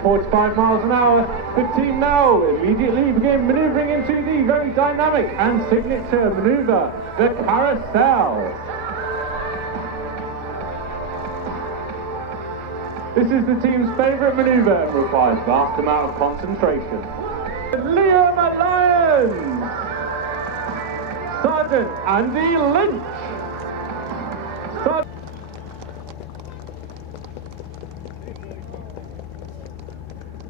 at 45 miles an hour. The team now immediately begin manoeuvring into the very dynamic and signature manoeuvre, the Carousel. This is the team's favourite manoeuvre and requires vast amount of concentration. Liam Lyons, Sergeant Andy Lynch,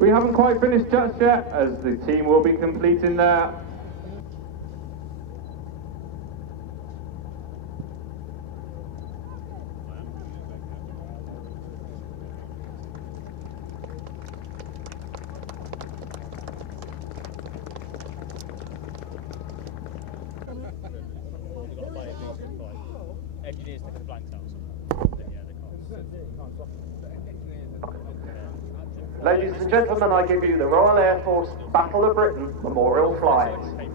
We haven't quite finished just yet, as the team will be completing their engineers take the blanks out. Ladies and gentlemen, I give you the Royal Air Force Battle of Britain Memorial Flight.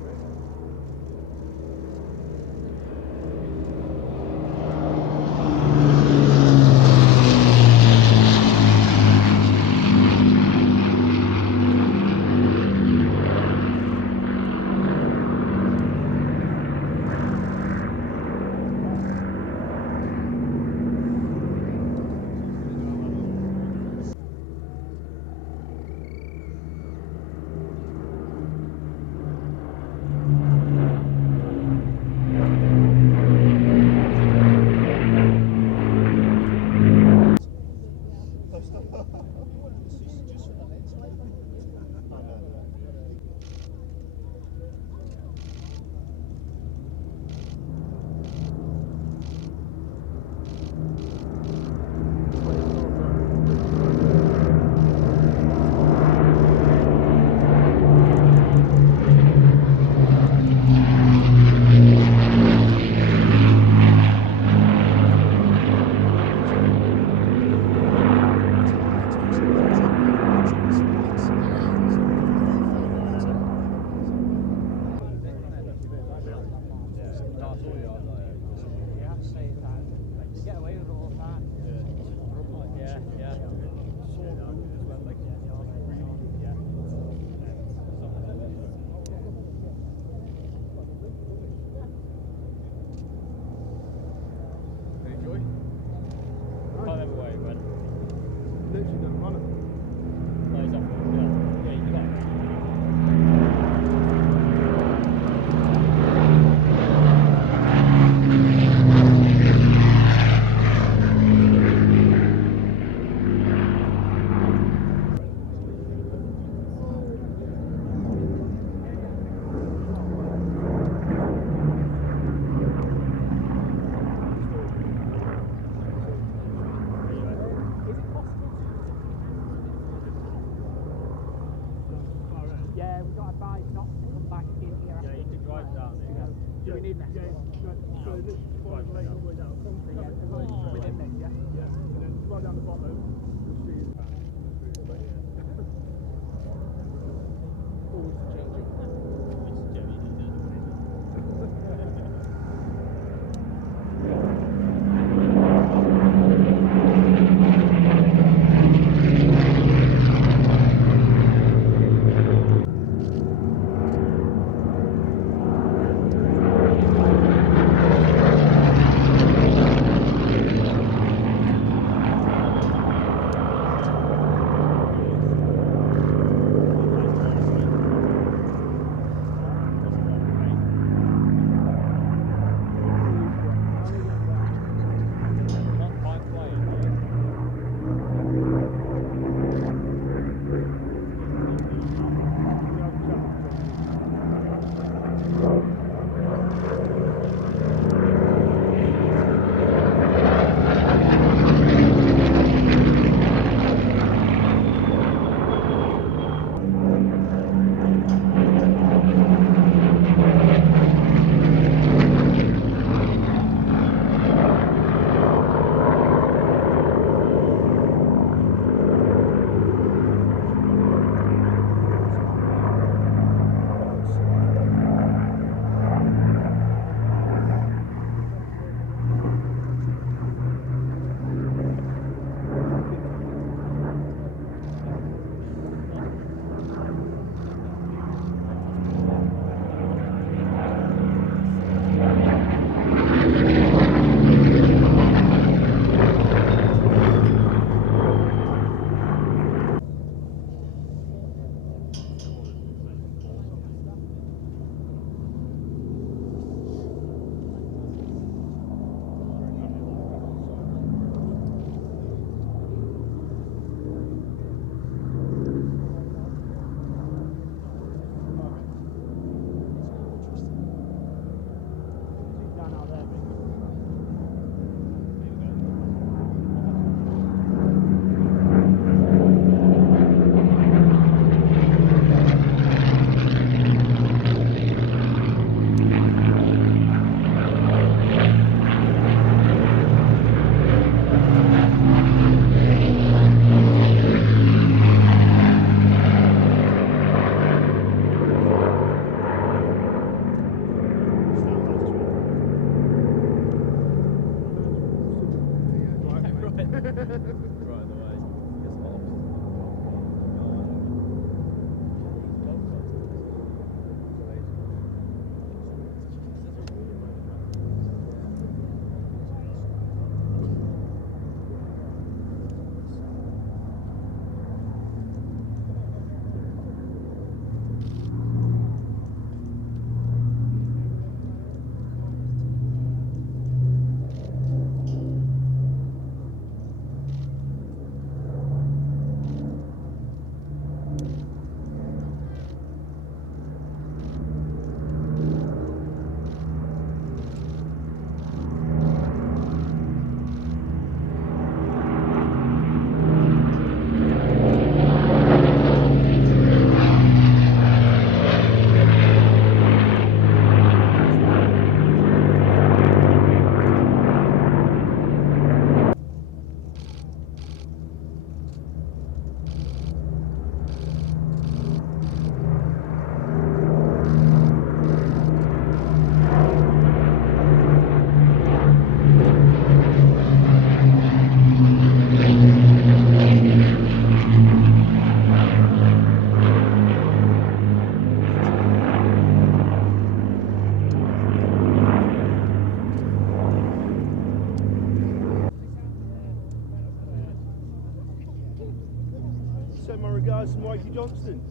like some Mikey Johnsons?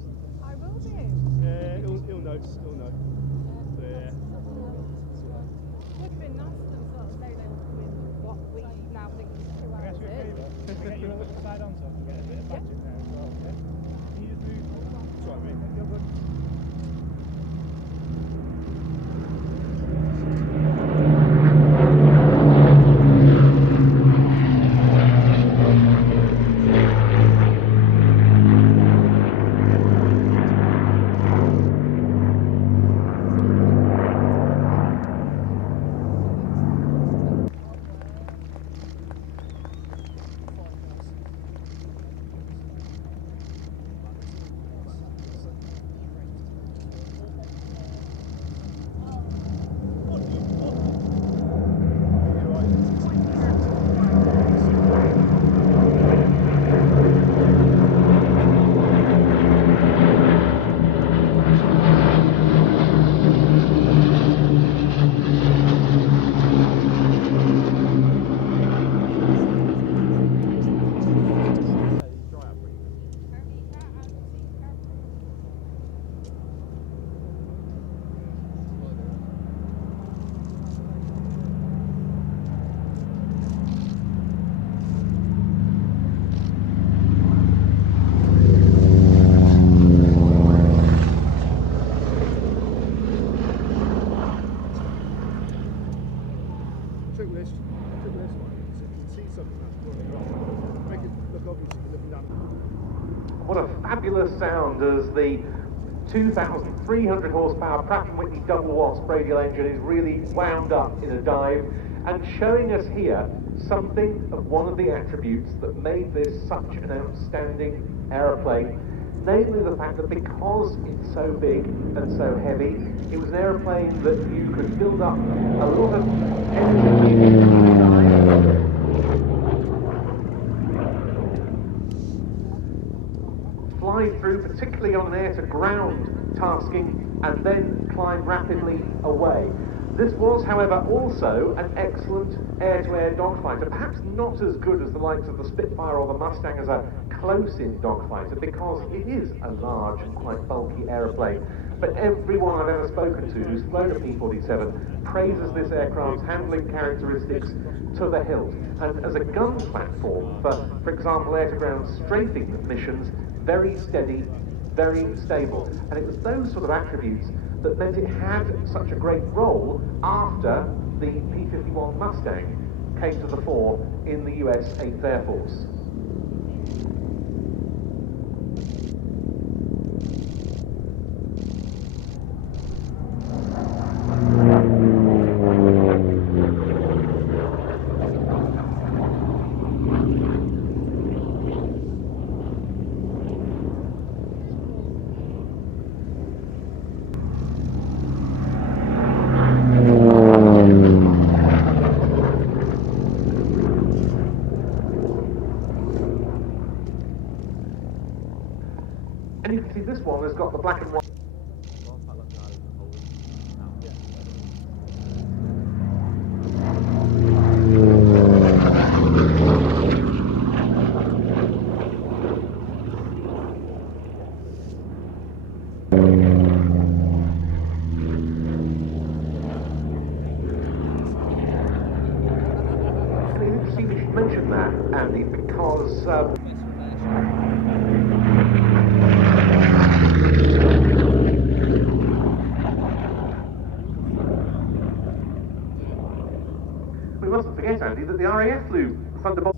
I will do. Yeah, he'll know. So, yeah. Would have been nice to sort of say they were doing what we now think is 2 hours in. Can we get you a little side on so I can get a bit of badge in there as well, okay? Can you just move? Sorry, mate. You're good. What a fabulous sound as the 2,300 horsepower Pratt & Whitney double wasp radial engine is really wound up in a dive and showing us here something of one of the attributes that made this such an outstanding aeroplane, namely the fact that because it's so big and so heavy, it was an aeroplane that you could build up a lot of energy fly through, particularly on an air-to-ground tasking, and then climb rapidly away. This was, however, also an excellent air-to-air dogfighter, perhaps not as good as the likes of the Spitfire or the Mustang as a close-in dogfighter, because it is a large and quite bulky aeroplane. But everyone I've ever spoken to who's flown a P-47 praises this aircraft's handling characteristics to the hilt. And as a gun platform for example, air-to-ground strafing missions, very steady, very stable. And it was those sort of attributes that meant it had such a great role after the P-51 Mustang came to the fore in the US 8th Air Force. And you can see this one has got the black and white. You should mention that, Andy, because we mustn't forget, Andy, that the RAF flew Thunderbolt.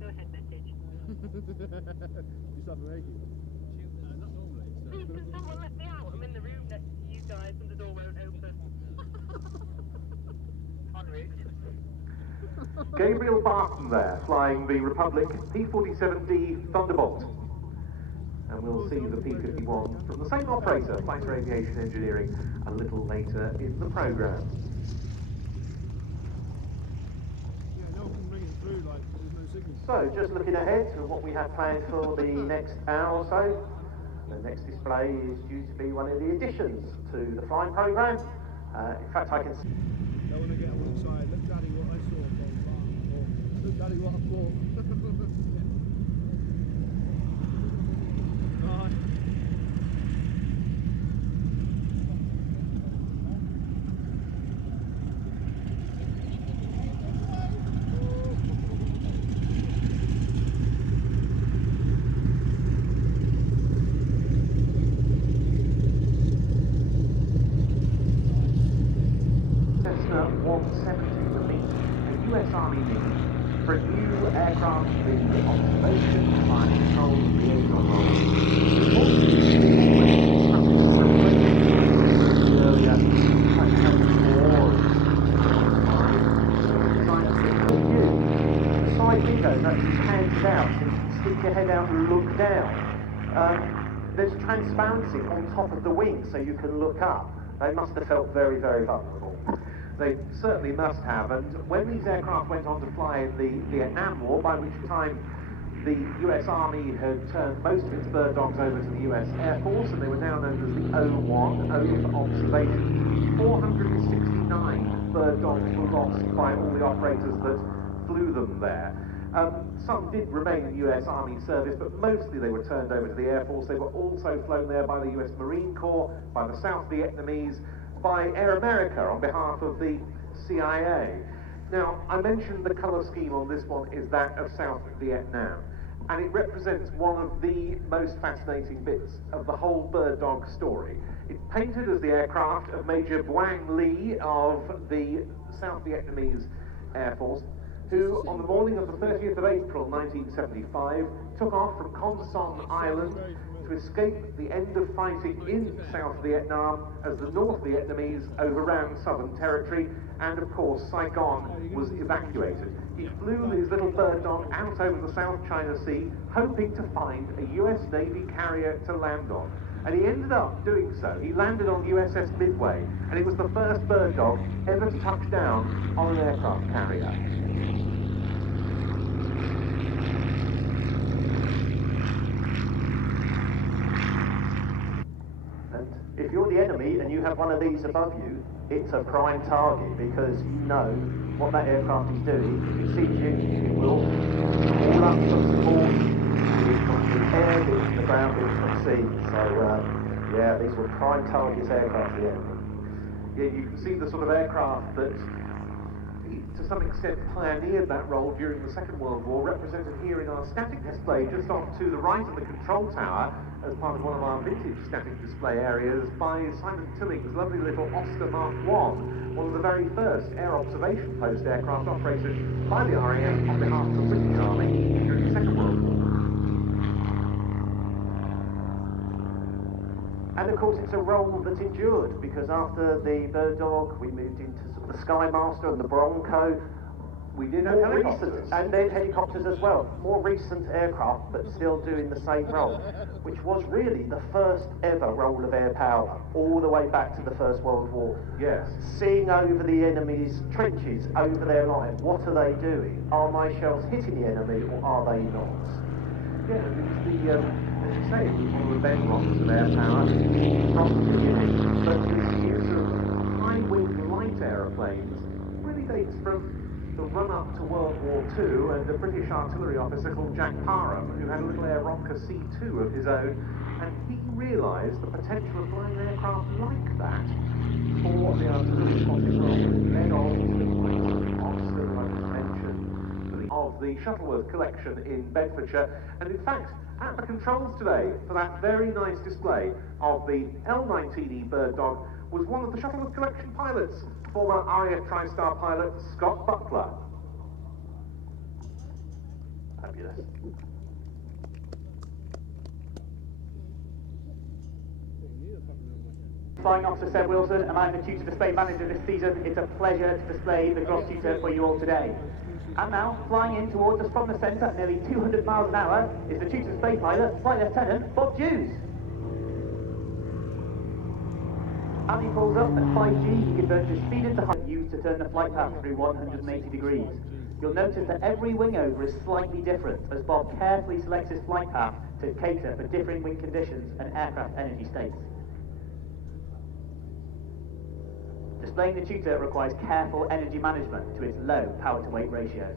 Go ahead, message. You start making? Not normally. Please, can someone let me out? I'm in the room next to you guys and the door won't open. Gabriel Barton there, flying the Republic P-47D Thunderbolt. And we'll see the P-51 from the same operator, Fighter Aviation Engineering, a little later in the programme. So, just looking ahead to what we have planned for the next hour or so, the next display is due to be one of the additions to the flying programme. In fact, I can see... Don't want to get one side. Look, Daddy, what I saw from far. Look, Daddy, what I thought. Right. Cessna 170 will meet the US Army need for a new aircraft to be the observation, fire control, liaison role. Earlier, like the side windows actually hands out, so you can stick your head out and look down. There's transparency on top of the wing, so you can look up. They must have felt very, very vulnerable. They certainly must have, and when these aircraft went on to fly in the Vietnam War, by which time the US Army had turned most of its bird dogs over to the US Air Force, and they were now known as the O-1, O for observation, 469 bird dogs were lost by all the operators that flew them there. Some did remain in US Army service, but mostly they were turned over to the Air Force. They were also flown there by the US Marine Corps, by the South Vietnamese, by Air America on behalf of the CIA. Now, I mentioned the colour scheme on this one is that of South Vietnam, and it represents one of the most fascinating bits of the whole bird dog story. It's painted as the aircraft of Major Buang Le of the South Vietnamese Air Force, who on the morning of the 30th of April 1975 took off from Con Son Island to escape the end of fighting in South Vietnam as the North Vietnamese overran Southern Territory, and of course Saigon was evacuated. He flew his little bird dog out over the South China Sea, hoping to find a US Navy carrier to land on. And he ended up doing so. He landed on USS Midway, and it was the first bird dog ever to touch down on an aircraft carrier. If you're the enemy and you have one of these above you, it's a prime target because you know what that aircraft is doing. If it sees you, it will all up from support, be it from the air, be it from the ground, be it from the sea. So, yeah, these were prime targets aircraft, the enemy. Yeah, you can see the sort of aircraft that, to some extent, pioneered that role during the Second World War, represented here in our static display just off to the right of the control tower, as part of one of our vintage static display areas, by Simon Tilling's lovely little Oscar Mark I, one of the very first air observation post aircraft operated by the RAF on behalf of the British Army during the Second World War. And of course it's a role that endured, because after the bird dog we moved into sort of the Skymaster and the Bronco. We did have helicopters. And then helicopters as well. More recent aircraft, but still doing the same role, which was really the first ever role of air power, all the way back to the First World War. Yes. Seeing over the enemy's trenches, over their line. What are they doing? Are my shells hitting the enemy, or are they not? Yeah, and it's the, as you say, it was one of the bedrocks of air power, not the unit, but this use of high-wing light aeroplanes really dates from the run-up to World War II, and a British artillery officer called Jack Parham, who had a little Aeronca C2 of his own, and he realised the potential of flying aircraft like that for the artillery spotting role, and led on to the monster, like I mentioned, of the Shuttleworth collection in Bedfordshire, and in fact, at the controls today, for that very nice display of the L-19E bird dog, was one of the Shuttleworth collection pilots, former RAF TriStar pilot Scott Butler. Fabulous. Flying Officer Seb Wilson, and I'm the Tutor Display Manager this season. It's a pleasure to display the Grob Tutor for you all today. And now, flying in towards us from the centre at nearly 200 miles an hour, is the Tutor Display Pilot, Flight Lieutenant Bob Hughes. As he pulls up at 5G, he converts his speed into height used to turn the flight path through 180 degrees. You'll notice that every wing over is slightly different, as Bob carefully selects his flight path to cater for differing wind conditions and aircraft energy states. Displaying the Tutor requires careful energy management to its low power-to-weight ratio.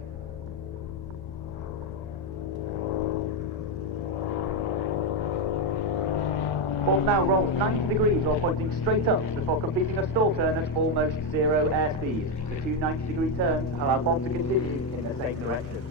Bob now rolls 90 degrees while pointing straight up before completing a stall turn at almost zero airspeed. The two 90-degree turns allow Bob to continue in the same direction.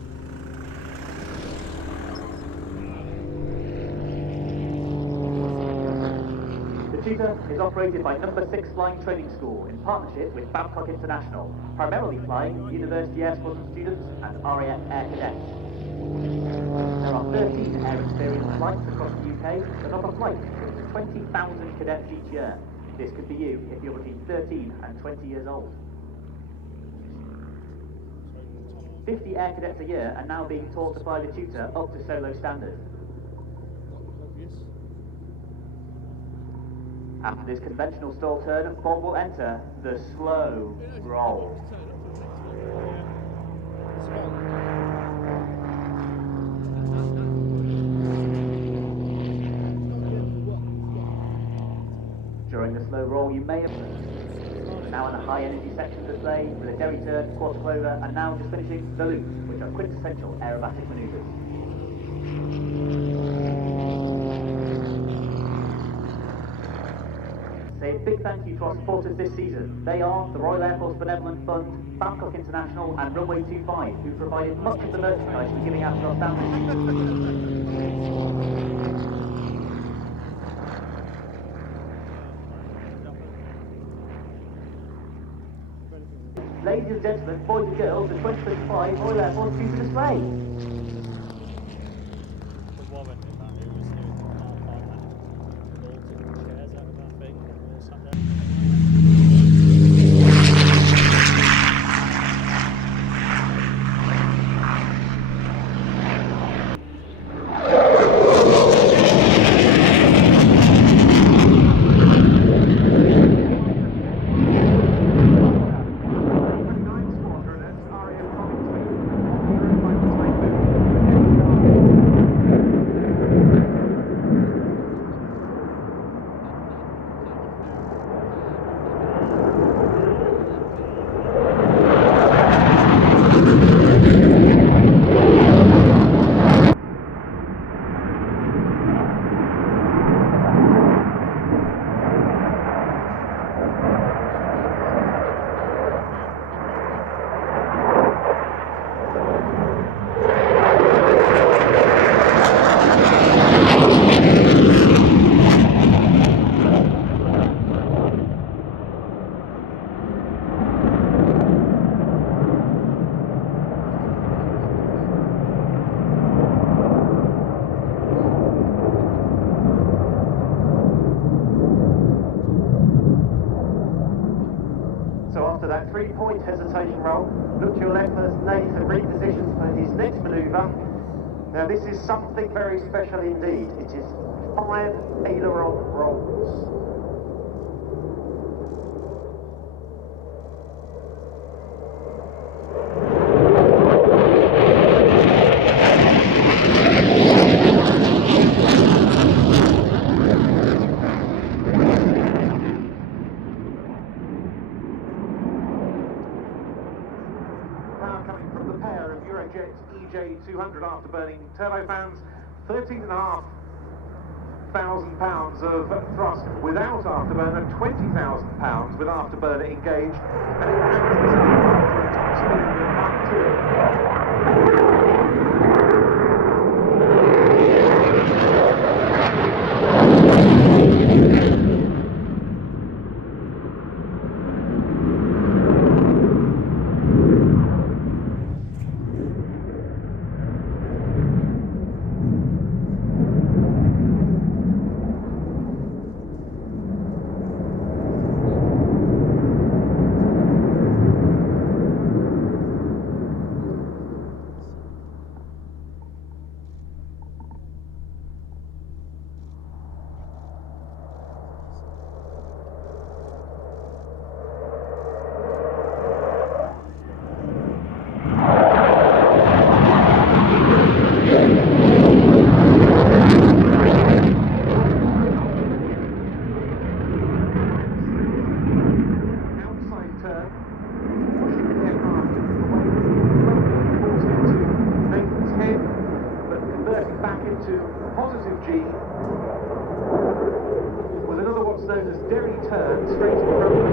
The Tutor is operated by No. 6 Flying Training School in partnership with Babcock International, primarily flying University Air Squadron students and RAF Air Cadets. There are 13 air experience flights across the UK, but not a flight brings to 20,000 cadets each year. This could be you if you're between 13 and 20 years old. 50 air cadets a year are now being taught to fly the Tutor up to solo standard. After this conventional stall turn, Bob will enter the slow roll. During the slow roll, you may have now in a high energy section of the sleigh with a derry turn, quarter clover, and now just finishing the loops, which are quintessential aerobatic manoeuvres. Say a big thank you to our supporters this season. They are the Royal Air Force Benevolent Fund, Babcock International, and Runway 25, who provided much of the merchandise we're giving out to our families. Ladies and gentlemen, boys and girls, the 2025 Royal Air Force Tutor display. That three-point hesitating roll. Look to your left as Nathan repositions for his next manoeuvre. Now this is something very special indeed. It is 5 aileron rolls. EJ200 afterburning turbofans, 13,500 pounds of thrust without afterburner, 20,000 pounds with afterburner engaged, and it balances after a top speed of Mach 2. into positive G with another what's known as derry turn straight in front of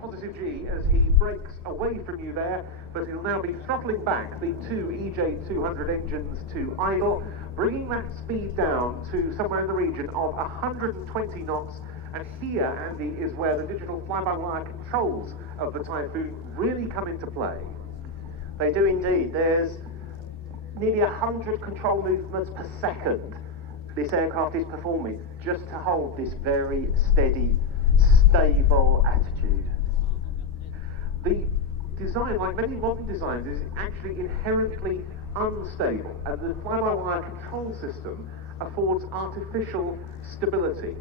positive G as he breaks away from you there, but he'll now be throttling back the two EJ200 engines to idle, bringing that speed down to somewhere in the region of 120 knots. And here, Andy, is where the digital fly-by-wire controls of the Typhoon really come into play. They do indeed. There's nearly 100 control movements per second this aircraft is performing just to hold this very steady, stable attitude. The design, like many modern designs, is actually inherently unstable, and the fly-by-wire control system affords artificial stability.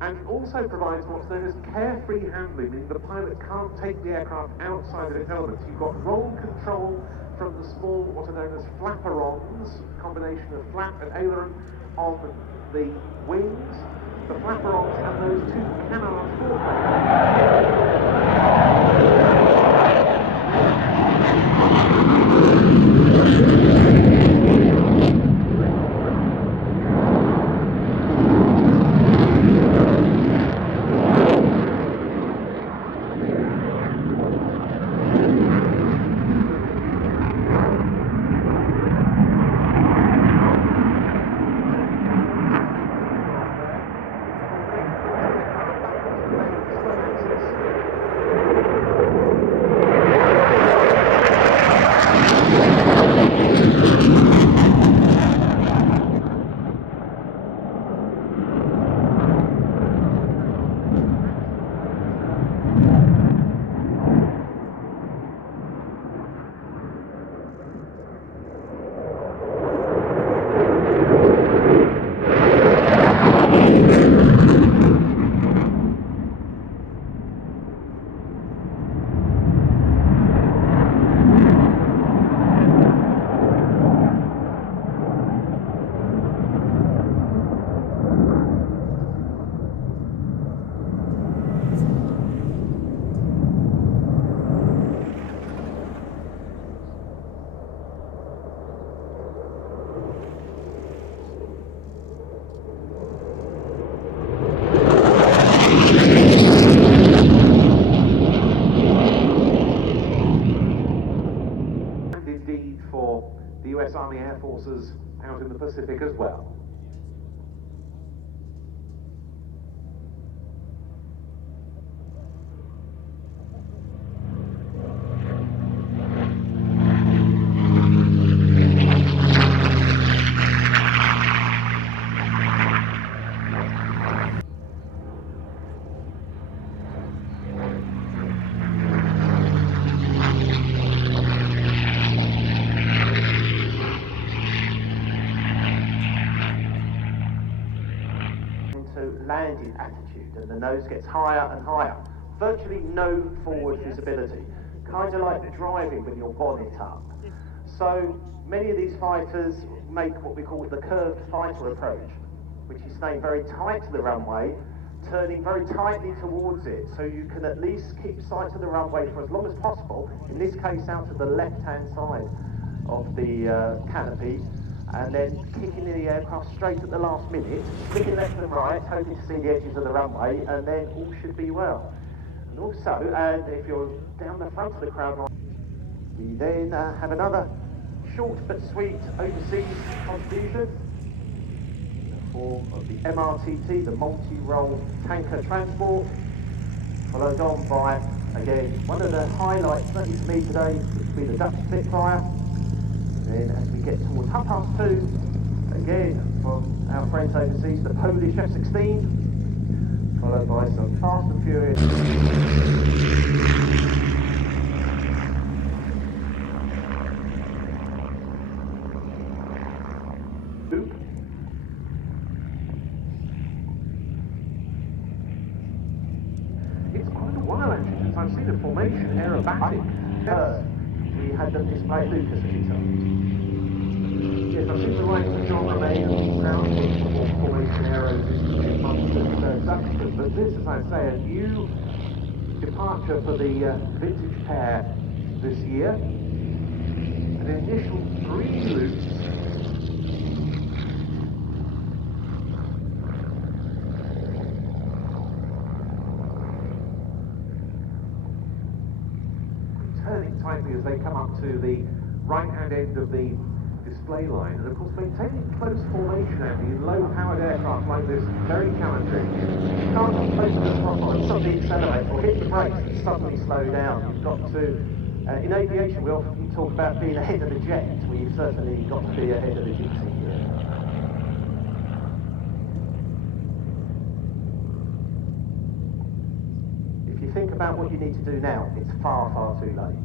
And it also provides what's known as carefree handling, meaning the pilot can't take the aircraft outside of its elements. You've got roll control from the small, what are known as flaperons, combination of flap and aileron on the wings, the flaperons and those two canards foreplanes. For the US Army Air Forces out in the Pacific as well. Landing attitude, and the nose gets higher and higher. Virtually no forward visibility, kind of like driving with your bonnet up. So many of these fighters make what we call the curved fighter approach, which is staying very tight to the runway, turning very tightly towards it, so you can at least keep sight of the runway for as long as possible, in this case out to the left-hand side of the canopy, and then kicking the aircraft straight at the last minute, looking left and right, hoping to see the edges of the runway, and then all should be well. And also, and if you're down the front of the crowd line, we then have another short but sweet overseas contribution in the form of the MRTT, the multi-role tanker transport, followed on by, again, one of the highlights, certainly for me today, which will be the Dutch Spitfire. Then as we get towards 2:30, again from our friends overseas, the Polish F-16, followed by some fast and furious. while actually since I've seen a formation aerobatic. Yes. We had them display Lucas a few times. Yes, I've seen the likes of John Remain and Crown formation aeros in months at Duxford, but this, as I say, a new departure for the vintage pair this year. An initial 3 loops. Turning tightly as they come up to the right-hand end of the display line, and of course maintaining close formation, Andy, in low-powered aircraft like this, very challenging. You can't get close to the throttle and suddenly accelerate, or hit the brakes and suddenly slow down. You've got to, in aviation we often talk about being ahead of the jet. We've certainly got to be ahead of the gypsy here. If you think about what you need to do now, it's far, far too late.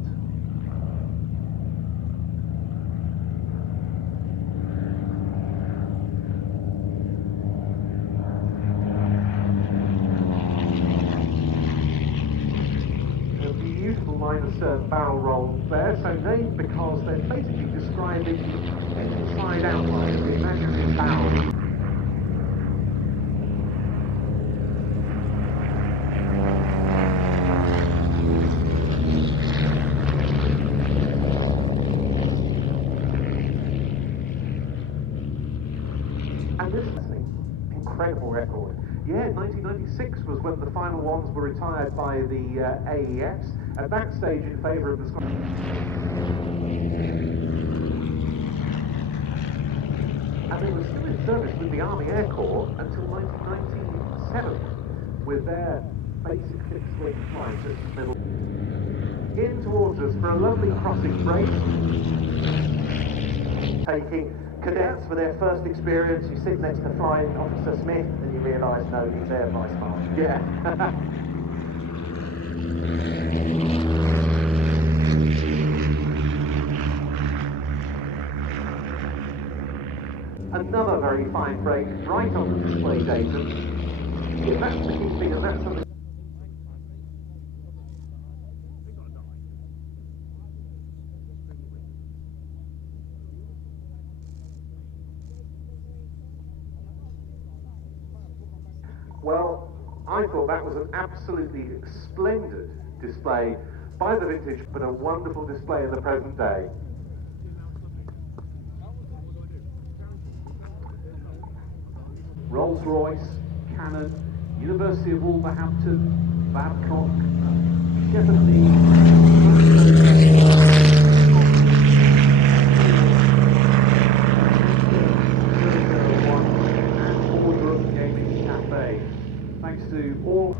Line of stern barrel roll there, so named because they're basically describing inside outline of the imaginary barrel. And this is an incredible record. Yeah, 1996 was when the final ones were retired by the AEFs, at that stage in favour of the Scottish. And they were still in service with the Army Air Corps until 1997, with their basic fixed-wing flight just in the middle. In towards us for a lovely crossing break. Taking cadets for their first experience, you sit next to Flying Officer Smith and you realise, no, he's their vice marshal. Yeah. Another very fine break right on the display datum. Yeah, that's the key thing, and that's something. Well, I thought that was an absolutely splendid display by the vintage, but a wonderful display in the present day. Rolls-Royce, Cannon, University of Wolverhampton, Babcock, Shepherd and Boardroom Gaming Cafe. Thanks to all.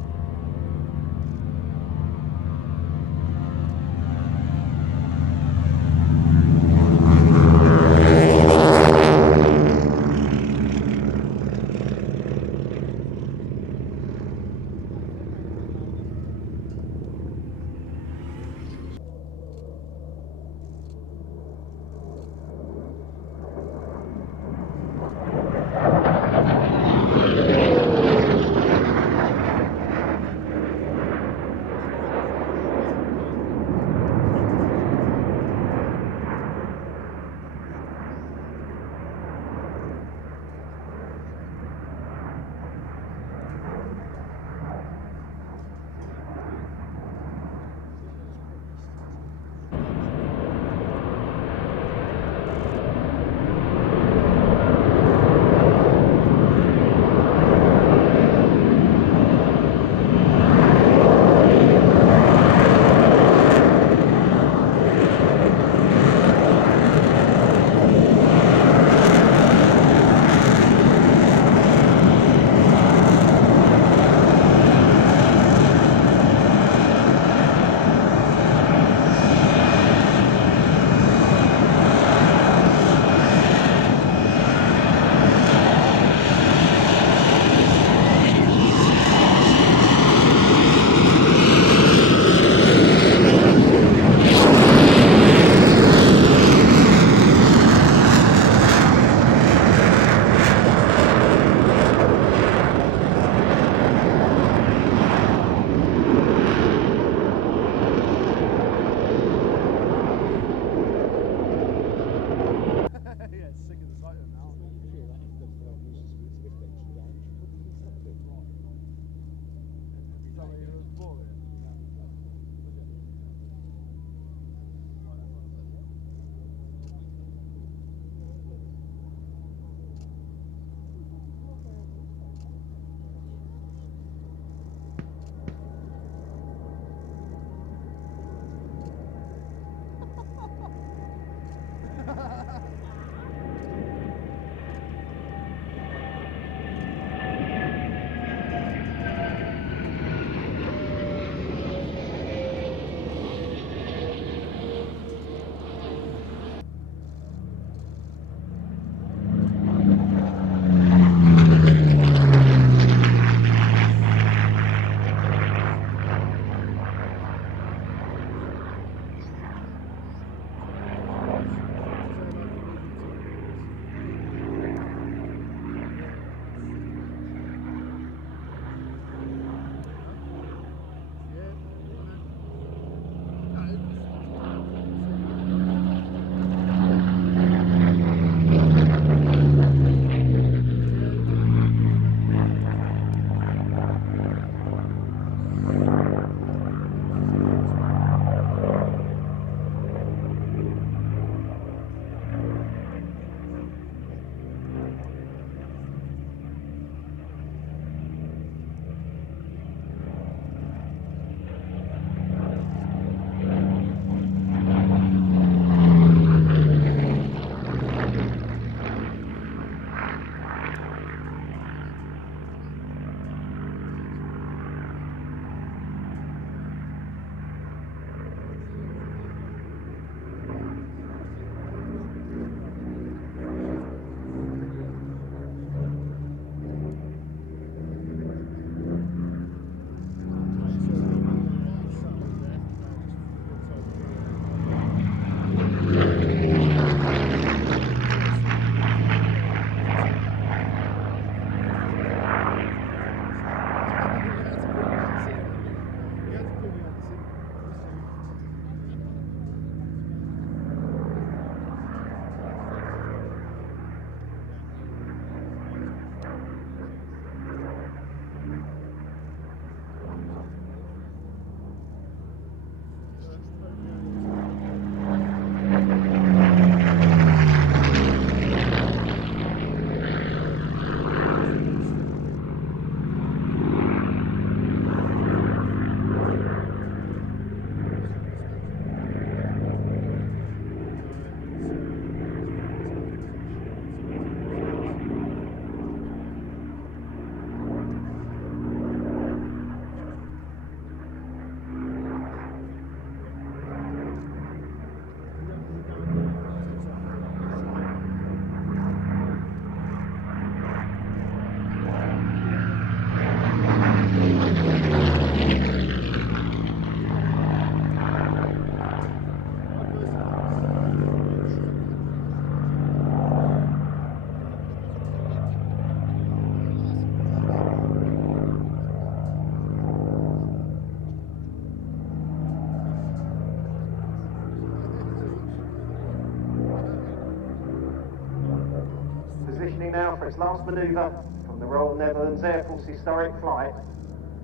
for its last manoeuvre from the Royal Netherlands Air Force historic flight,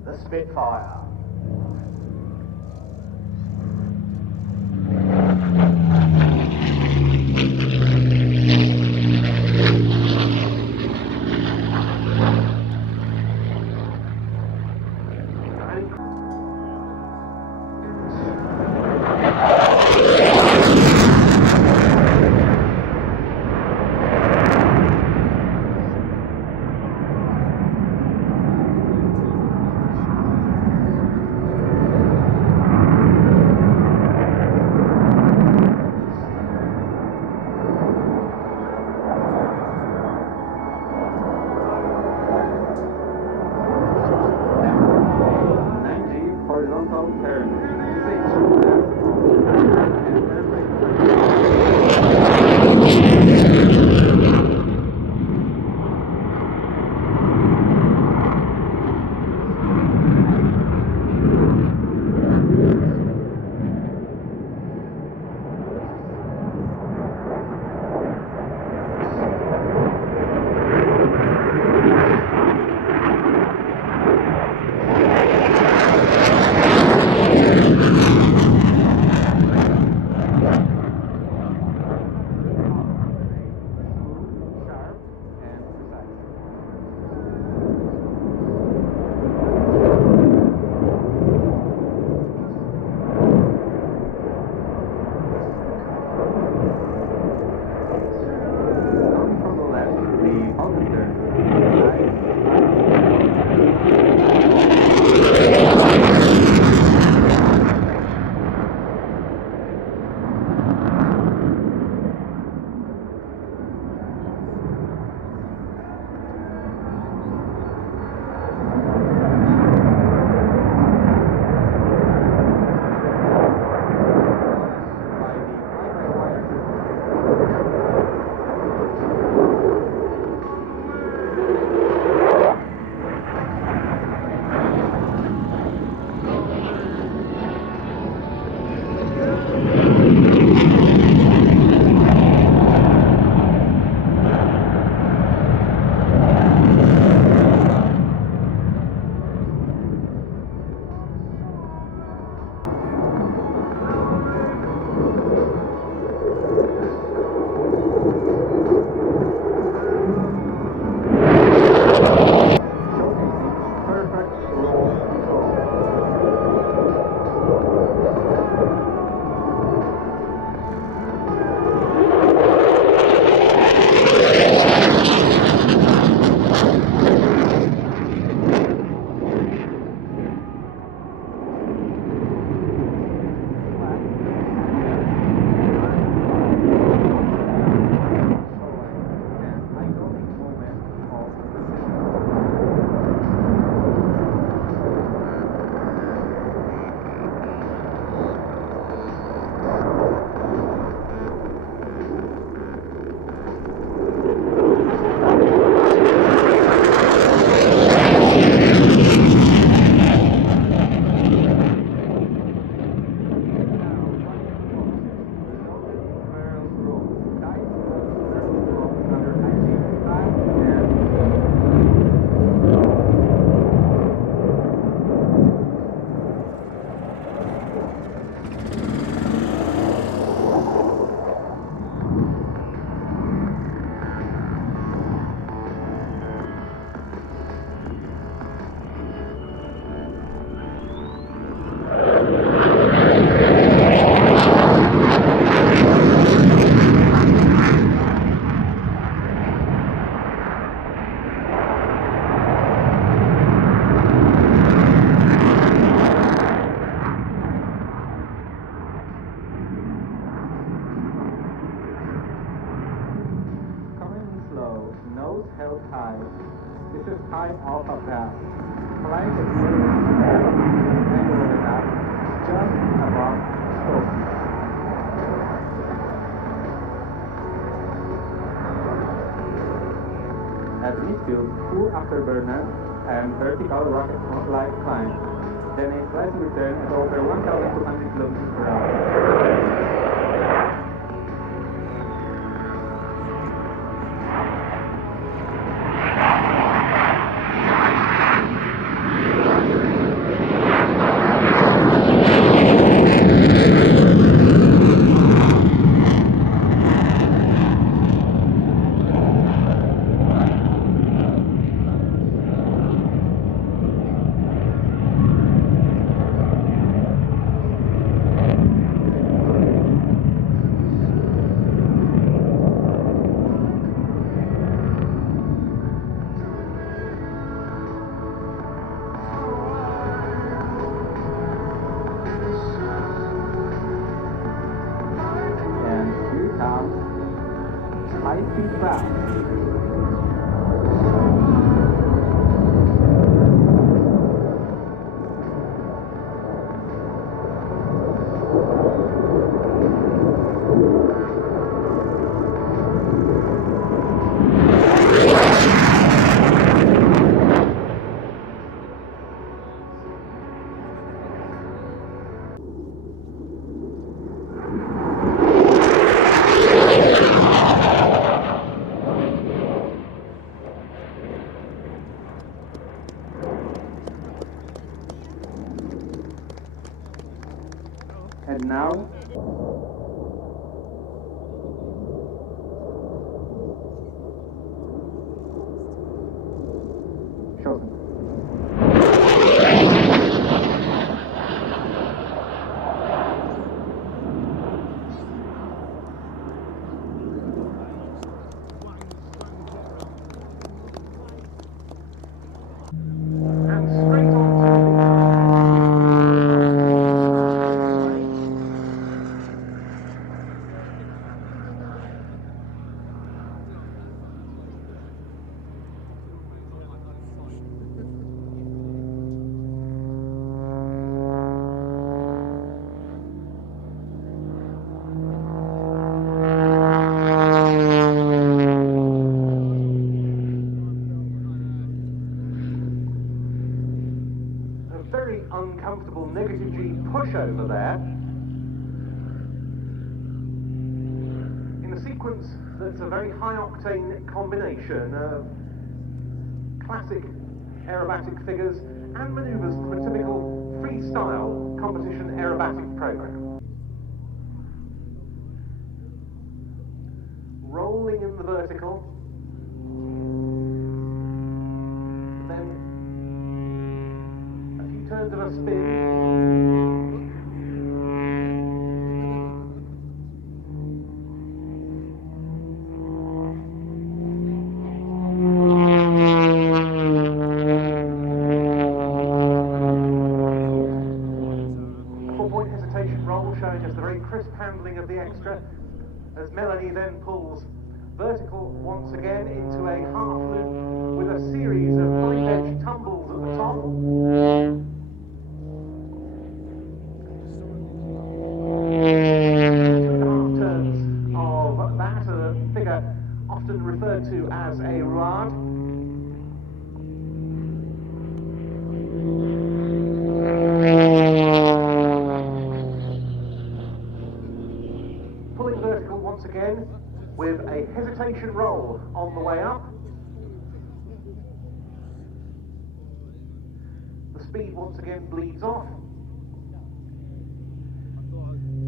the Spitfire. nose held high. This is high alpha path. Flying at angle enough, just above stop. At midfield, full afterburner and vertical rocket flight climb. Then a flight return at over 1,200 kilometers per hour. feet back. And now, shorten. And straight on to very uncomfortable negative G pushover there in a sequence that's a very high octane combination of classic aerobatic figures and manoeuvres from a typical freestyle competition aerobatic program. Rolling in the vertical, then turns of a spin. A 4-point hesitation roll showing us the very crisp handling of the extra as Melanie then pulls vertical once again into a half loop with a series of knife-edge tumbles at the top. 2.5 turns of that, a figure often referred to as a rod. Pulling vertical once again with a hesitation roll on the way up. The speed once again bleeds off.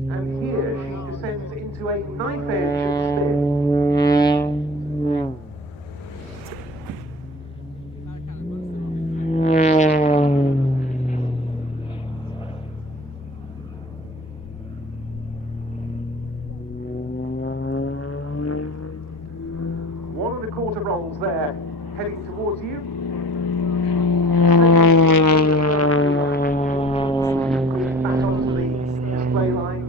And here she descends into a knife-edge spin. One and a quarter rolls there, heading towards you. Back onto the display line.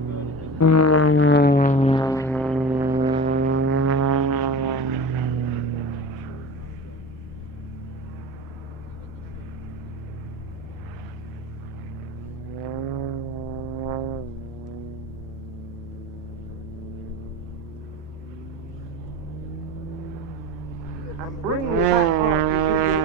And bringing it back up, you give me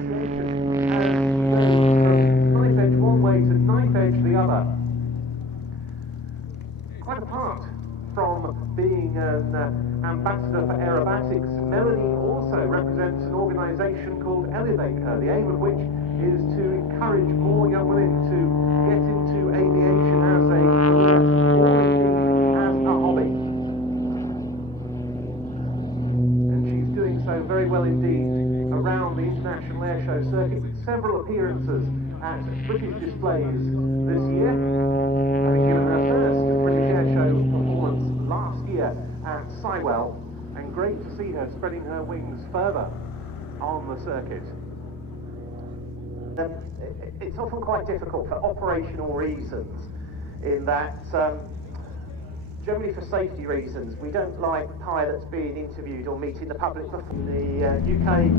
appreciation as you go from knife edge one way to knife edge the other. Quite apart from being an ambassador for aerobatics, Melanie also represents an organisation called Elevate Her, the aim of which is to encourage more young women to get into aviation as a career or indeed as a hobby. And she's doing so very well indeed around the International Airshow circuit with several appearances at British displays this year, having given her first British Airshow performance last year at Sywell, and great to see her spreading her wings further on the circuit. It's often quite difficult for operational reasons in that Generally for safety reasons, we don't like pilots being interviewed or meeting the public. In the UK...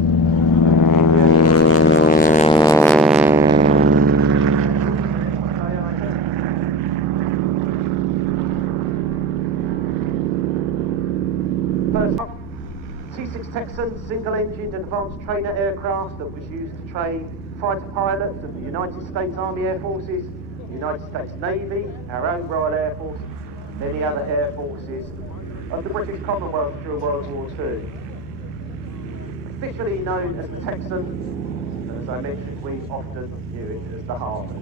First up, T6 Texan, single-engined advanced trainer aircraft that was used to train fighter pilots of the United States Army Air Forces, the United States Navy, our own Royal Air Force, many other air forces of the British Commonwealth during World War II. Officially known as the Texan, and as I mentioned, we often knew it as the Harvard.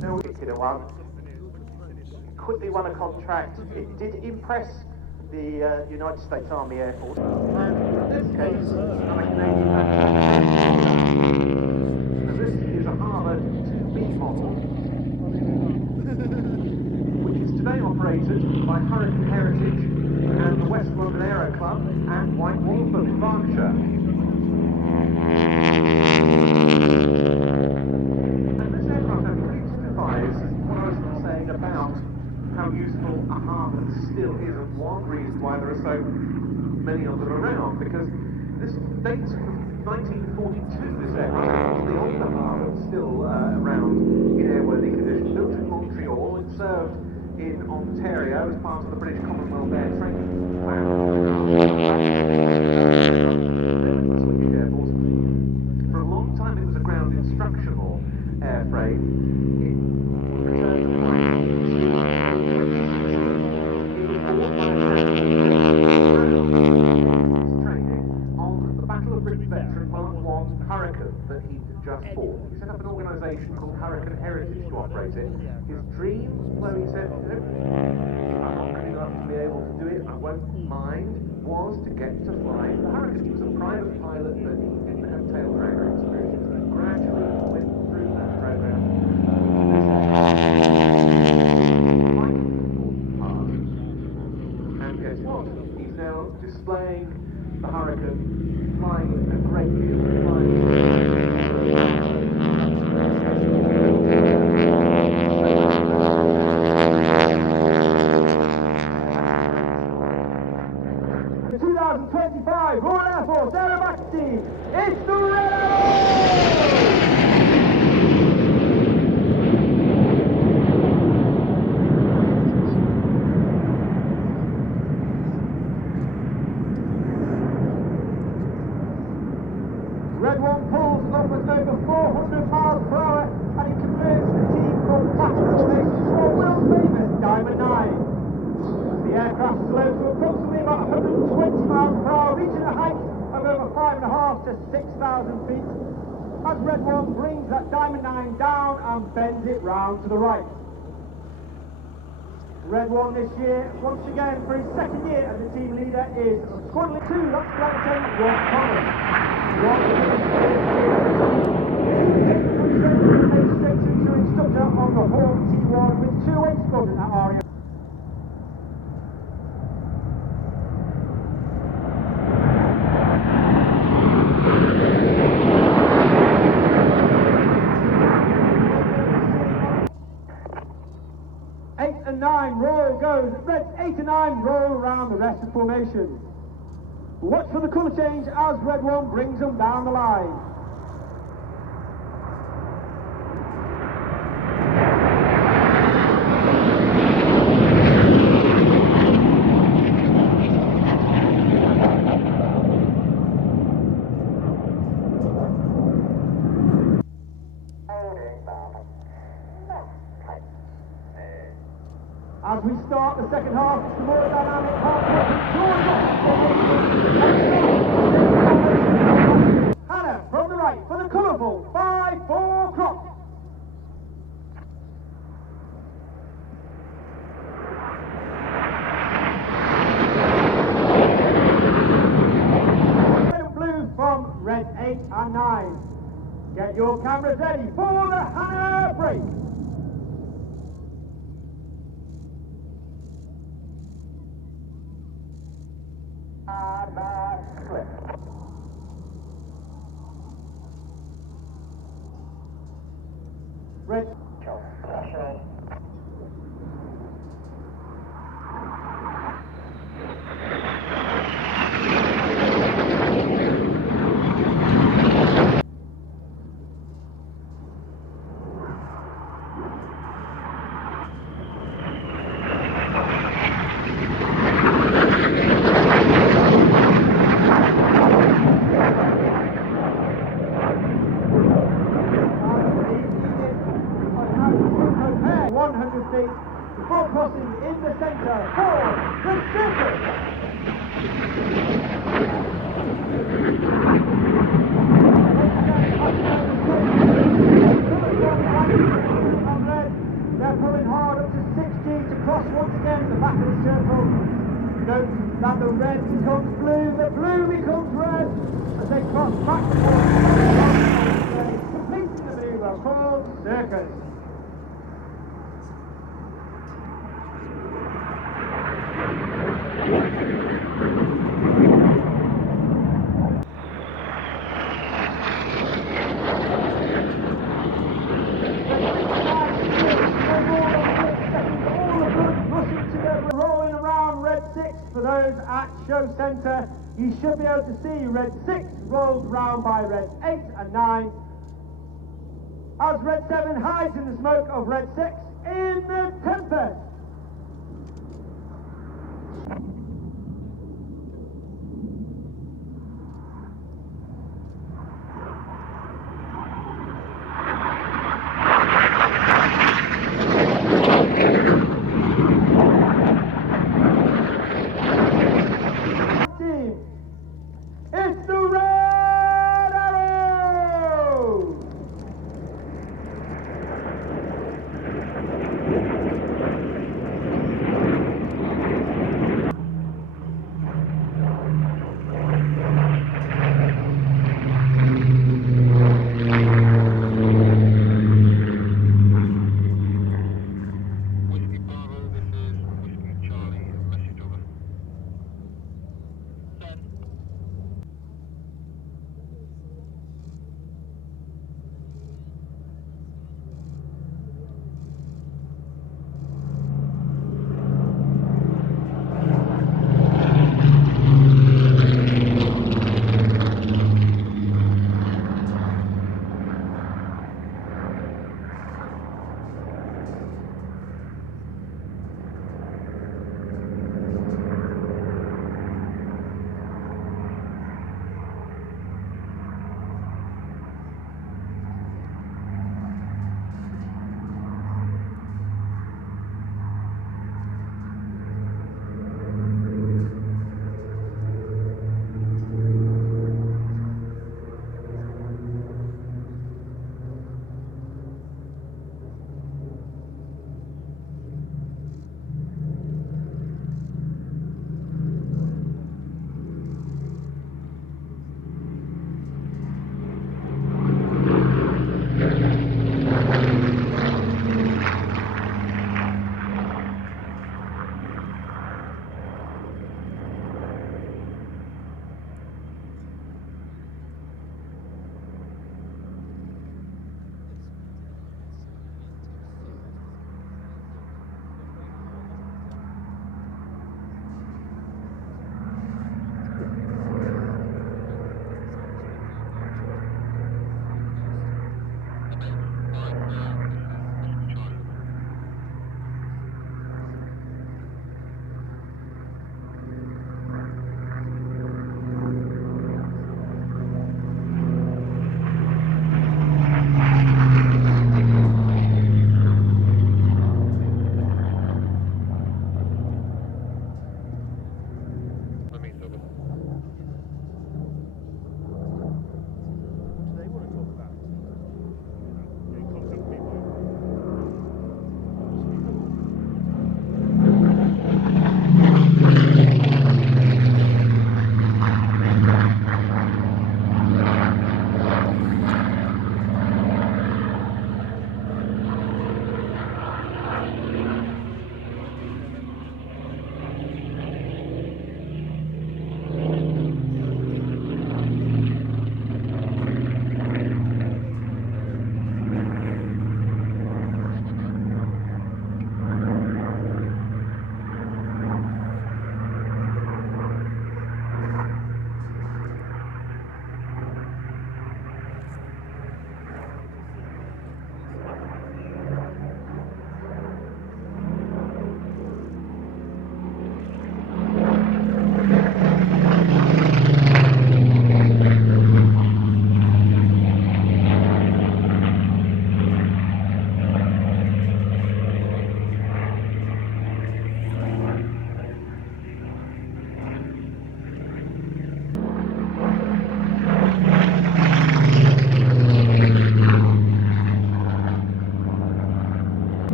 Now we get to the one. Quickly won a contract. It did impress the United States Army Air Force. And in this case, another Canadian now this is a Harvard 2B model, which is today operated by Hurricane Heritage and the West London Aero Club at White Waltham in Berkshire. And this aircraft actually signifies what I was saying about how useful a Harvard still is, and one reason why there are so many of them around, because this dates from 1942, this aircraft, the older Harvard still around in airworthy condition, built in Montreal. It served in Ontario as part of the British Commonwealth Air Training Plan. For a long time it was a ground instructional airframe. It returned to flight. Training on the Battle of Britain veteran Mark I Hurricane that he'd just fought. He set up an organisation called Hurricane Heritage to operate it. His dream, though he said, if I'm not good enough to be able to do it, I won't mind, was to get to fly the Hurricane. He was a private pilot, but he didn't have tail dragger experience. He gradually went through that program. And guess what? He's now displaying the Hurricane, flying a great deal of flying. 2025 Royal Air Force aerobatic team, it's the Red! Red One pulls up at over 400 miles per hour, and it converts the team from pattern formation to a world famous Diamond 9. The aircraft slows to approximately about 120 miles per hour, reaching a height of over 5,500 to 6,000 feet, as Red One brings that Diamond 9 down and bends it round to the right. Red One this year, once again for his second year as a team leader, is Squadron 2, that's Lieutenant Rob Thomas. Rob is straight into instructor on the Hawk T1 with 2 squadron at RAF. Roll goes, Reds 8 and 9 roll around the rest of formation. Watch for the colour change as Red One brings them down the line. As we start the second half, it's the more dynamic half. Hannah from the right for the colourful 5-4 crop. Red and blue from Red 8 and 9. Get your cameras ready for the Hannah break. Red. Before crossing in the centre for the Swordfish. They're pulling hard up to 60 to cross once again at the back of the circle. Note that the red becomes blue, the blue becomes red as they cross back towards completing the manoeuvre called circus. Rolling around Red 6 for those at show centre. You should be able to see Red 6 rolled round by Red 8 and 9 as Red 7 hides in the smoke of Red 6 in the Tempest. It's the Red Arrow!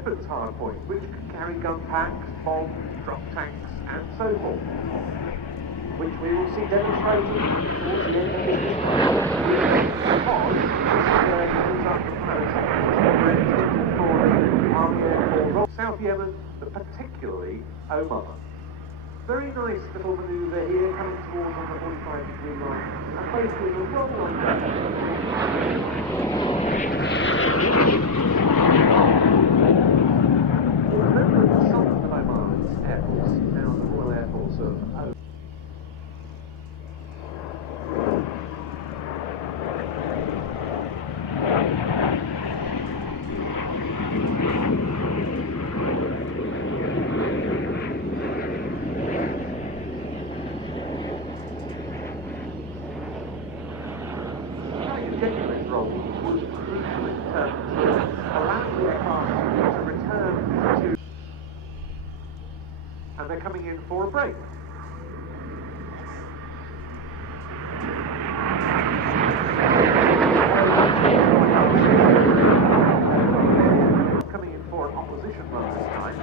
weapons hardpoint, which can carry gun packs, bombs, drop tanks, and so forth. Which we will see demonstrated towards the end of this video. Because this is where the Thunderbolt pilots are intended for the Army Air Corps, South Yemen, but particularly Oman. Very nice little manoeuvre here, coming towards on the 45-degree line, and both with a long line back. Remember the Sultan of Oman's Air Force, now the Royal Air Force of Oman. And they're coming in for a break. Coming in for an opposition run this time.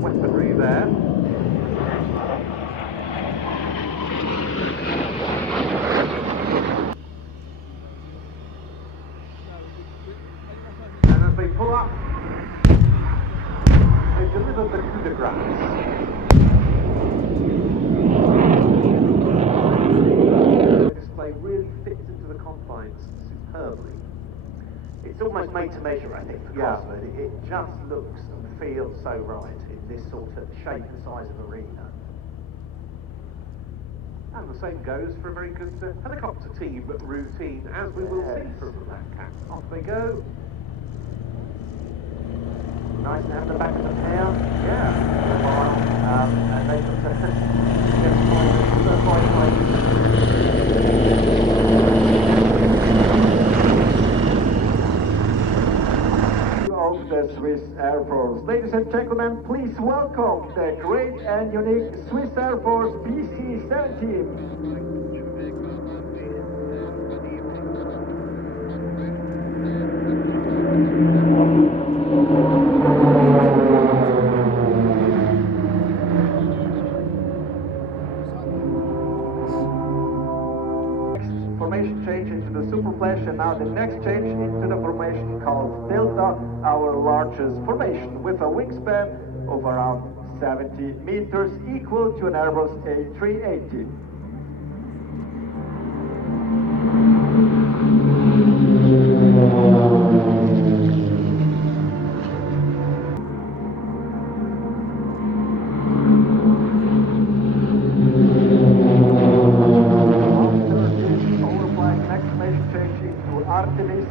Weaponry there. And as they pull up, they deliver the coup de grace. The display really fits into the confines superbly. It's almost made to measure, I think, for Cosford. It just looks and feels so right in this sort of shape and size of arena. And the same goes for a very good helicopter team routine, as we will see from that cap. Off they go. Nice to have them back in the pair. Yeah. For a while. And they got of the Swiss Air Force. Ladies and gentlemen, please welcome the great and unique Swiss Air Force PC-17. Formation change into the Super Flash, and now the next change into the formation called Delta, our largest formation, with a wingspan of around 70 meters, equal to an Airbus A380.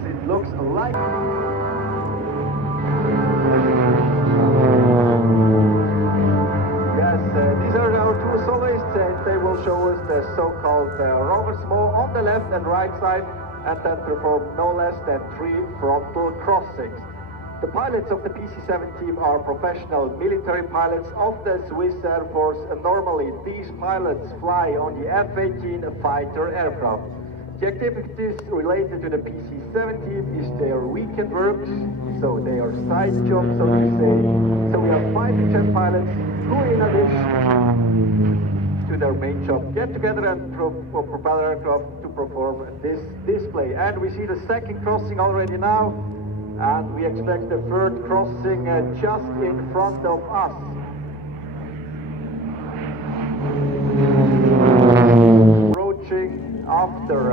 It looks like these are our two soloists, and they will show us the so-called rover small on the left and right side, and then perform no less than 3 frontal crossings. The pilots of the PC-7 team are professional military pilots of the Swiss Air Force, and normally these pilots fly on the F-18 fighter aircraft. The activities related to the PC-7 team is their weekend works, so they are side jobs, so to say. So we have fighter jet pilots who, in addition to their main job, get together and propel aircraft to perform this display. And we see the second crossing already now, and we expect the third crossing just in front of us. Approaching after,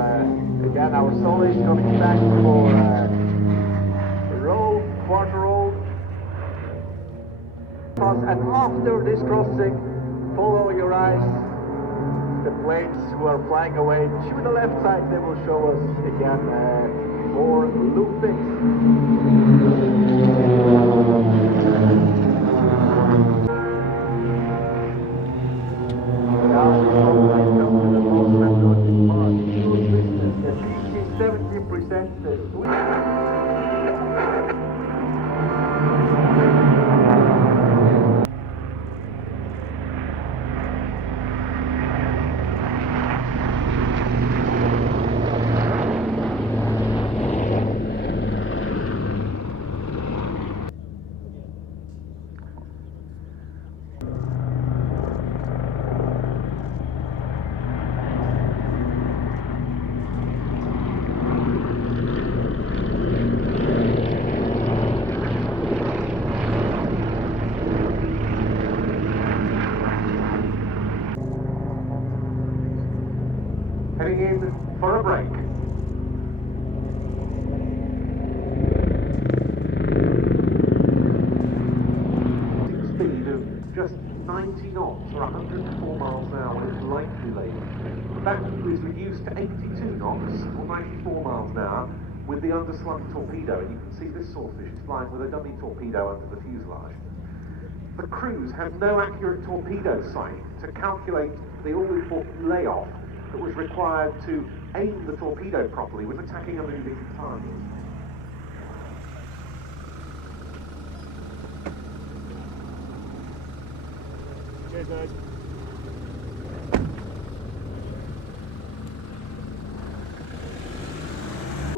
again, our soloist coming back for quarter-old. And after this crossing, follow your eyes. The planes who are flying away to the left side, they will show us again more loopings. Heading in for a break. Speed of just 90 knots or 104 miles an hour when it's lightly laden. That was reduced to 82 knots or 94 miles an hour with the underslung torpedo, and you can see this Swordfish is flying with a dummy torpedo under the fuselage. The crews had no accurate torpedo sight to calculate the all-important layoff that was required to aim the torpedo properly when attacking a moving target. Cheers, guys.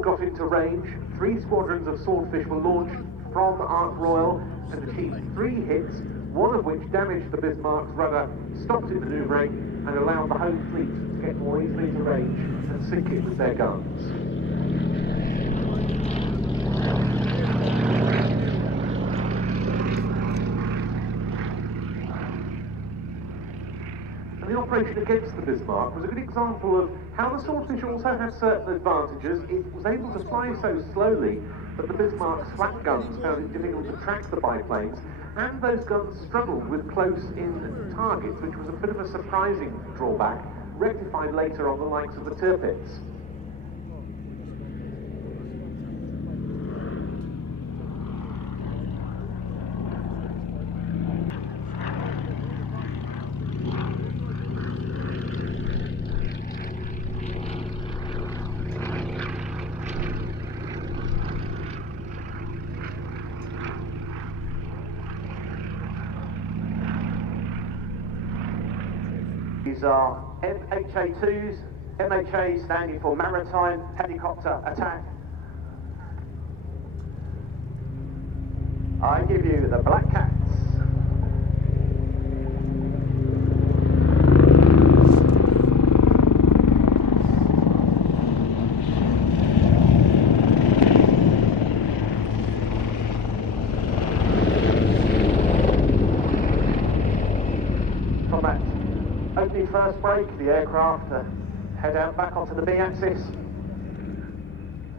Got into range, 3 squadrons of Swordfish were launched from Ark Royal and achieved 3 hits, one of which damaged the Bismarck's rudder, stopped it manoeuvring, and allowed the home fleet to get more easily into range and sink it with their guns. And the operation against the Bismarck was a good example of how the Swordfish also had certain advantages. It was able to fly so slowly that the Bismarck's flat guns found it difficult to track the biplanes, and those guns struggled with close-in targets, which was a bit of a surprising drawback, rectified later on the likes of the Tirpitz. These are MHA-2s, MHA standing for Maritime Helicopter Attack. I give you the Black Cats. Opening first brake, the aircraft head out back onto the B-axis.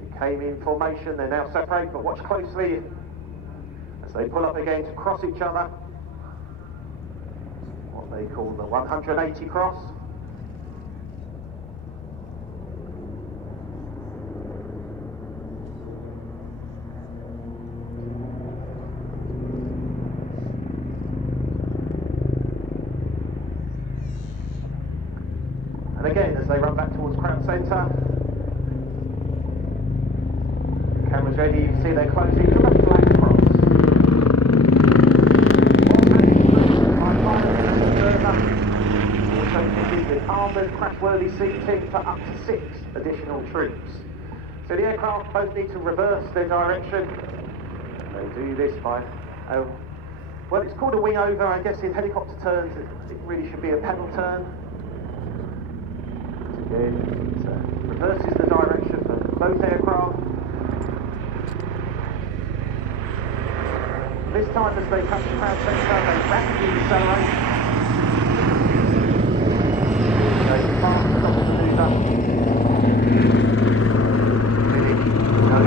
They came in formation, they're now separate, but watch closely as they pull up again to cross each other. What they call the 180 cross. And again, as they run back towards Crown Centre, the camera's ready, you can see they're closing to the flag cross. Also fitted with armoured, crashworthy seating for up to 6 additional troops. So the aircraft both need to reverse their direction. They do this by, well, it's called a wing over. I guess in helicopter terms, it really should be a pedal turn. It reverses the direction for both aircraft. This time as they touch the Crown Centre, they rapidly decelerate. They fast stop the manoeuvre. Really, no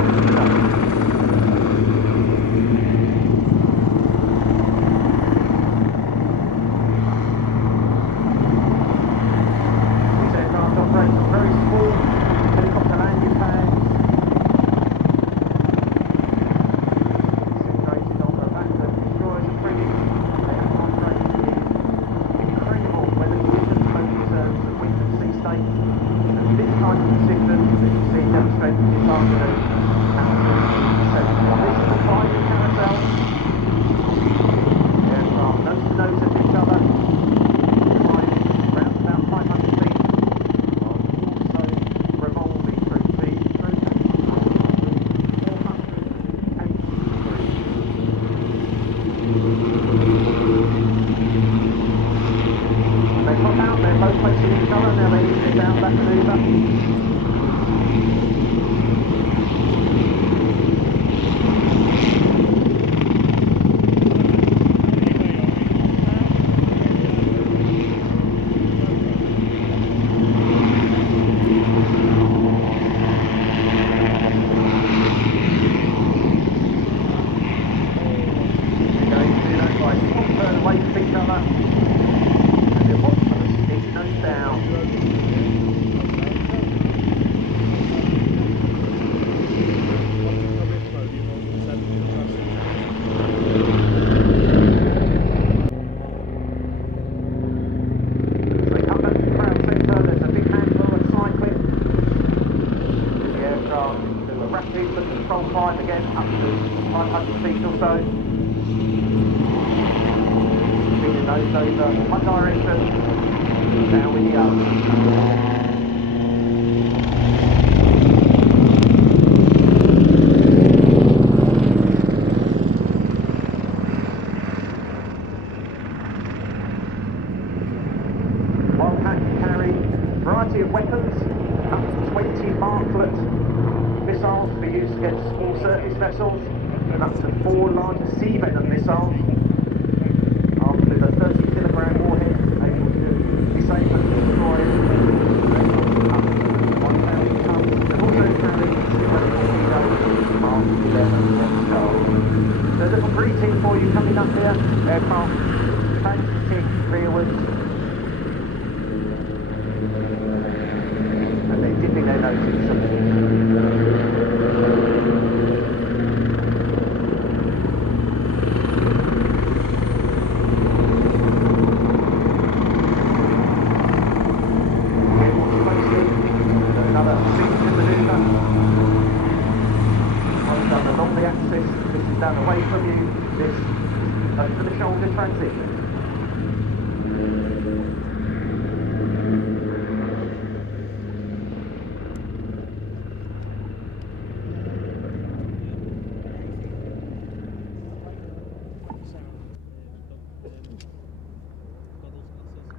prevent departure this is the final carousel. Aircraft nose to nose at each other, flying around about 500 feet, while also revolving through speed through 480 degrees. They pop out, they're both facing each other, now they need to get down that manoeuvre. One direction, down we go. Wildcat can carry a variety of weapons, up to 20 marklet missiles for use against small surface vessels, and up to 4 larger sea venom missiles. With a 30-kilogram warhead, able to disable and destroy up to 1,000 tons, and also carrying 2 torpedoes marked 11 shells. There's a little greeting for you coming up here. Aircraft transiting rearwards, and they're dipping their noses. Down away from you, this over the shoulder transition.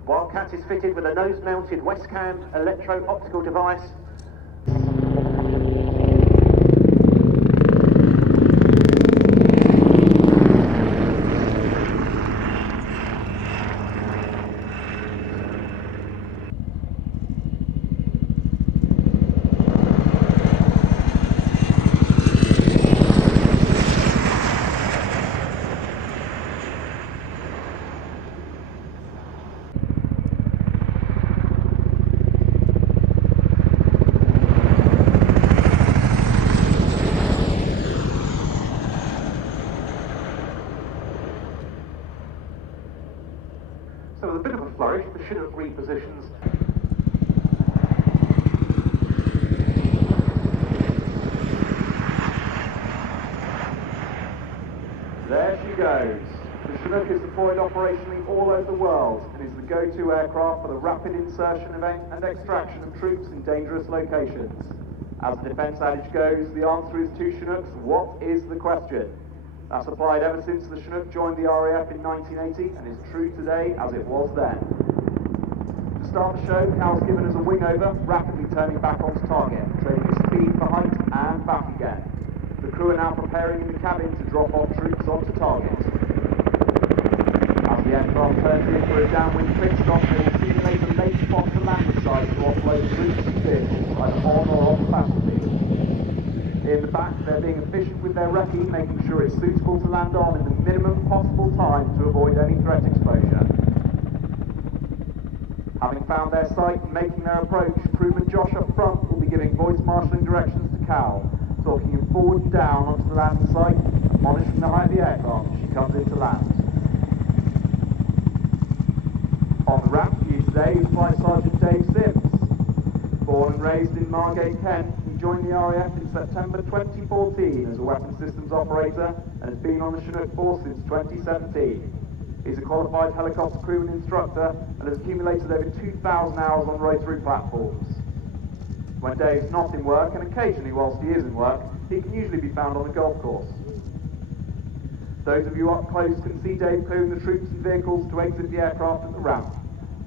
Wildcat is fitted with a nose-mounted Westcam electro-optical device. So with a bit of a flourish, the Chinook repositions. There she goes. The Chinook is deployed operationally all over the world and is the go-to aircraft for the rapid insertion and extraction of troops in dangerous locations. As the defence adage goes, the answer is 2 Chinooks. What is the question? That's applied ever since the Chinook joined the RAF in 1980 and is true today as it was then. To start the show, Cal's given us a wing over, rapidly turning back onto target, trading his speed for height and back again. The crew are now preparing in the cabin to drop off troops onto target. As the aircraft turns in for a downwind pit stop, they will simulate a late spot to landing site to offload troops and vehicles either on or off the battlefield. In the back, they're being efficient with their recce, making sure it's suitable to land on in the minimum possible time to avoid any threat exposure. Having found their site and making their approach, crewman Josh up front will be giving voice marshalling directions to Cal, talking him forward and down onto the landing site, monitoring the height of the aircraft as she comes into land. On the RAF for you today is Flight Sergeant Dave Sims. Born and raised in Margate, Kent, he joined the RAF in September 2014 as a weapons systems operator and has been on the Chinook force since 2017. He's a qualified helicopter crewman instructor and has accumulated over 2,000 hours on rotary platforms. When Dave's not in work, and occasionally whilst he is in work, he can usually be found on the golf course. Those of you up close can see Dave clearing the troops and vehicles to exit the aircraft at the ramp.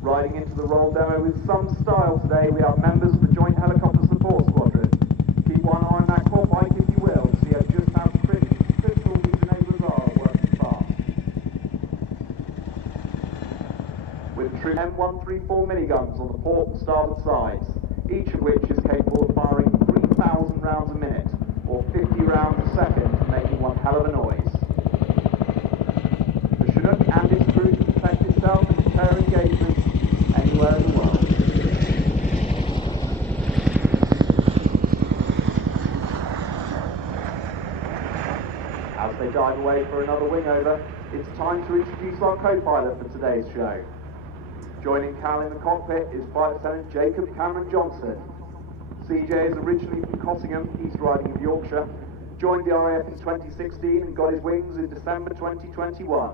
Riding into the roll demo with some style today, we are members of the Joint Helicopter Support Squadron. Keep one eye on that core bike if you will, to see just how critical these enablers are at working fast. With true M134 miniguns on the port and starboard sides, each of which is capable of firing 3,000 rounds a minute, or 50 rounds a second, making one hell of a noise. The Chinook and its crew can protect itself in terror engagements anywhere in the world. As they dive away for another wing over, it's time to introduce our co-pilot for today's show. Joining Cal in the cockpit is Flight Lieutenant Jacob Cameron Johnson. CJ is originally from Cottingham, East Riding of Yorkshire, joined the RAF in 2016 and got his wings in December 2021.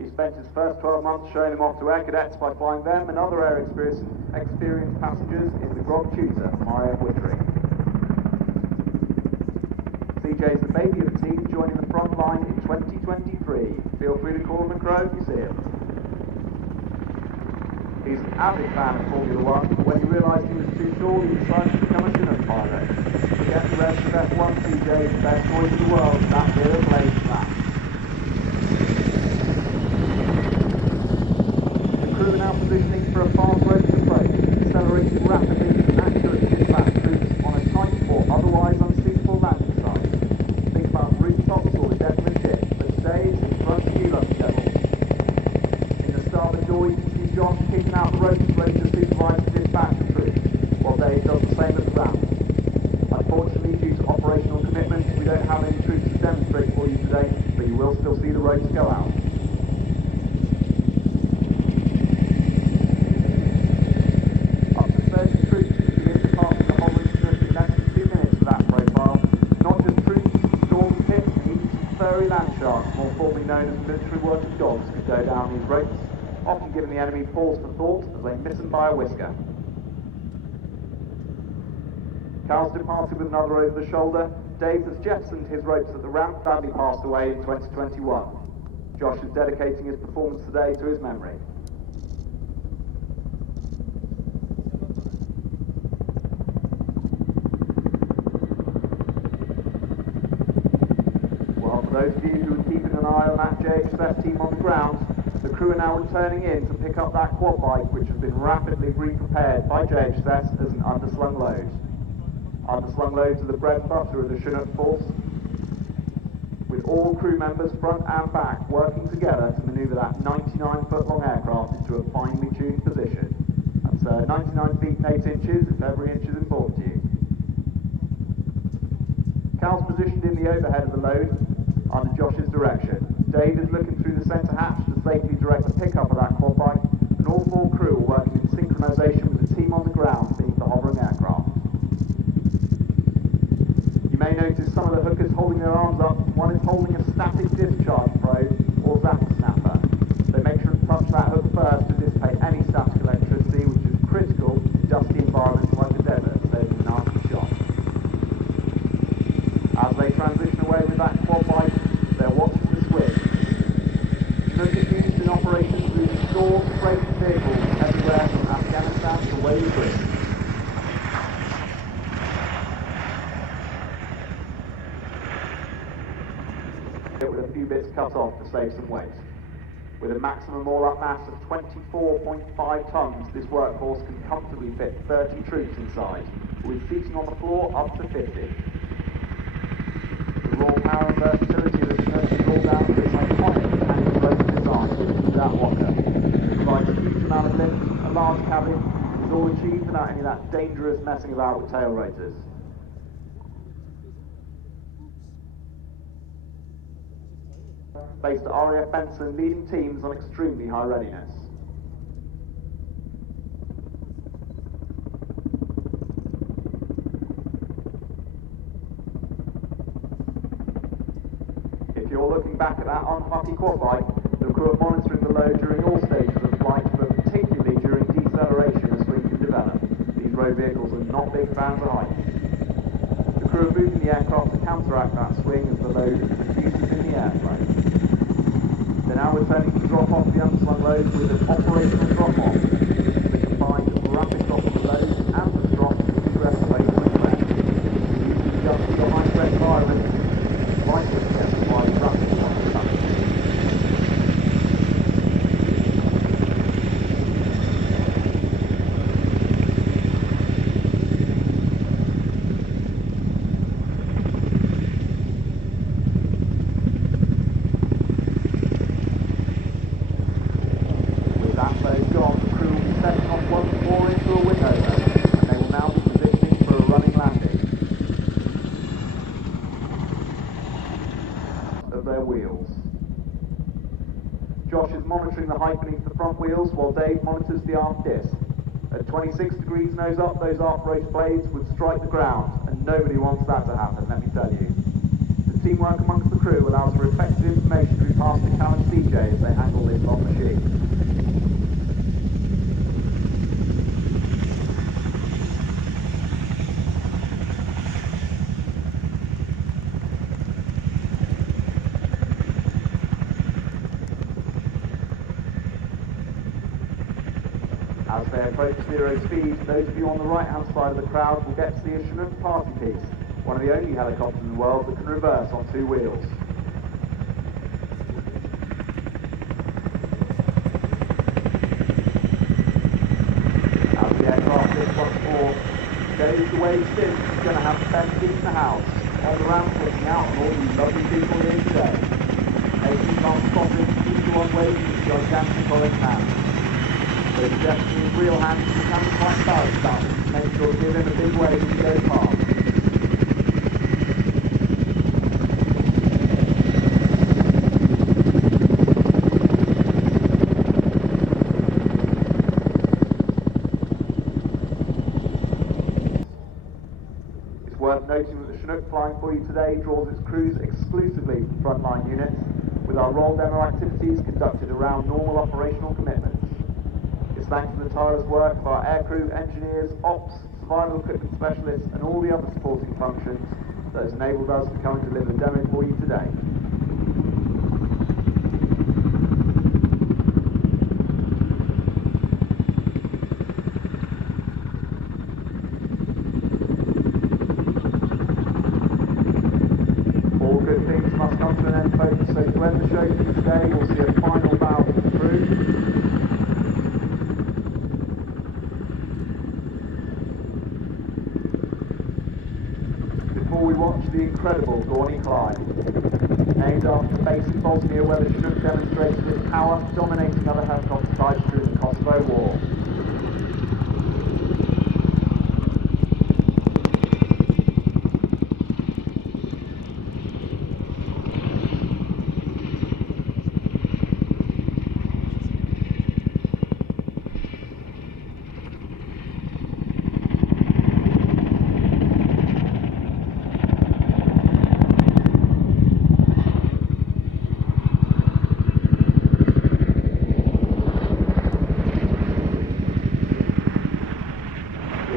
He spent his first 12 months showing them off to air cadets by flying them and other air experienced passengers in the Grob Tutor from RAF Wittering. CJ is the baby of the team, joining the front line in 2023. Feel free to call him a crow if you see him. He's an avid fan of Formula 1, but when he realised he was too tall, he decided to become a Chinook pilot. Forget the rest of F1, CJ, the best noise in the world, that bit of blade flash. The crew are now positioning for a fast road approach, accelerating rapidly and accurately dispatch troops on a tight or otherwise unsuitable landing site. Think about rooftops or the deck of a ship, but today it's in front of you, lucky devils. In the starboard door, you can see Josh kicking out the ropes ready to supervise the dispatch of troops, while Dave does the same at the ramp. Unfortunately, due to operational commitments, we don't have any troops to demonstrate for you today, but you will still see the ropes go out. Up to 30 troops begin departing the hovering Chinook in less than 2 minutes for that profile. Not just troops, storm pits and even some furry land sharks, more formally known as military working dogs, could go down these ropes, often giving the enemy pause for thought as they miss them by a whisker. Cal's departed with another over the shoulder. Dave has jettisoned his ropes at the ramp, sadly passed away in 2021. Josh is dedicating his performance today to his memory. Well, for those of you who are keeping an eye on that JHSF team on the ground, the crew are now returning in to pick up that quad bike, which has been rapidly re-prepared by JHSS as an underslung load. Underslung loads are the bread and butter of the Chinook force, with all crew members front and back working together to manoeuvre that 99-foot-long aircraft into a finely tuned position. That's 99 feet and 8 inches, if every inch is important to you. Cal's positioned in the overhead of the load under Josh's direction. Dave is looking through the centre hatch to safely direct the pickup of that quad bike, and all 4 crew are working in synchronisation with the team on the ground beneath the hovering aircraft. You may notice some of the hookers holding their arms up. One is holding a static discharge probe or zapper snapper. So make sure to touch that hook first to dissipate any static electricity, which is critical in dusty environments like the desert, so it's a nasty shot. As they transition away with that quad bike, they're watching the switch. Chinook is used in operations moving stores, freight vehicles everywhere from Afghanistan to Wales, Britain. With a few bits cut off to save some weight. With a maximum all-up mass of 24.5 tons, this workhorse can comfortably fit 30 troops inside, with seating on the floor up to 50. The raw power and versatility of the Chinook is all down to its iconic and explosive design, that walker. It provides a huge amount of lift, a large cabin, and is all achieved without any of that dangerous messing about with tail rotors. Based at RAF Benson, leading teams on extremely high readiness. If you're looking back at that unhappy quad bike, the crew are monitoring the load during all stages of flight, but particularly during deceleration as swing can develop. These road vehicles are not big fans of heights. The crew are moving the aircraft to counteract that swing as the load reduces in the airplane. They're now returning to drop off the unslung load with an operational drop-off. The combined rapid drop of the load and the drop to escalate the threat. Just the high-threat environment, vital to get the flight rapidly on the track. Monitoring the height beneath the front wheels while Dave monitors the aft disc. At 26 degrees nose up, those aft rotor blades would strike the ground, and nobody wants that to happen, let me tell you. The teamwork amongst the crew allows for effective information to be passed to Cal and CJ as they handle this long machine. As they approach 0 speed, those of you on the right-hand side of the crowd will get to see a Chinook party piece, one of the only helicopters in the world that can reverse on 2 wheels. As the aircraft hits once more, Dave, the way he sits, is going to have the best seat in the house, on the ramp looking out on all you lovely people here today. 18 months spotted, each one waving his gigantic orange hand. So the gesture in real hands becomes quite embarrassed about him. Make sure to give him a big wave as he goes past. It's worth noting that the Chinook flying for you today draws its crews exclusively from frontline units, with our roll demo activities conducted around normal operational commitments. It's thanks to the tireless work of our aircrew, engineers, ops, survival equipment specialists and all the other supporting functions that has enabled us to come and deliver the demo for you today. All good things must come to an end, folks, so to end the show for today, we'll see a final bow from the crew. Before we watch the incredible Gorny climb. Named after the base in Bosnia where the Chinook demonstrated its power, dominating other helicopter types during the Kosovo War.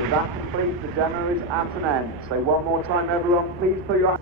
That completes the demo is at an end. So one more time everyone, please put your